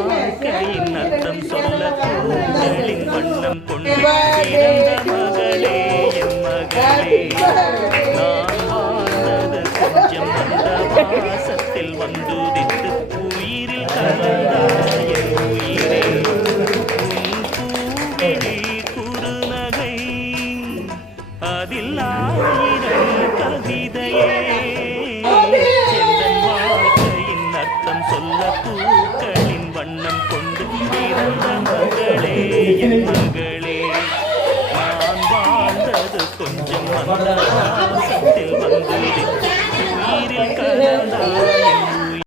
வாழ்க்கையின் அர்த்தம் சொல்ல பூக்களின் வண்ணம் கொண்டு பிறந்த மகளே என் மகளே நான் வாழ்ந்தது கொஞ்சம் அந்த வாசத்தில் வந்துதித்து உயிரில் கலந்தாய உயிரே உன் பூவிழி குறுநகை அதில் ஆயிரம் கவிதையே எந்தன் வாழ்க்கையின் அர்த்தம் சொல்ல பூக்களின் வண்ணம் கொண்டு பிறந்த மகளே என் மகளே நான் வாழ்ந்தது கொஞ்சம் அந்த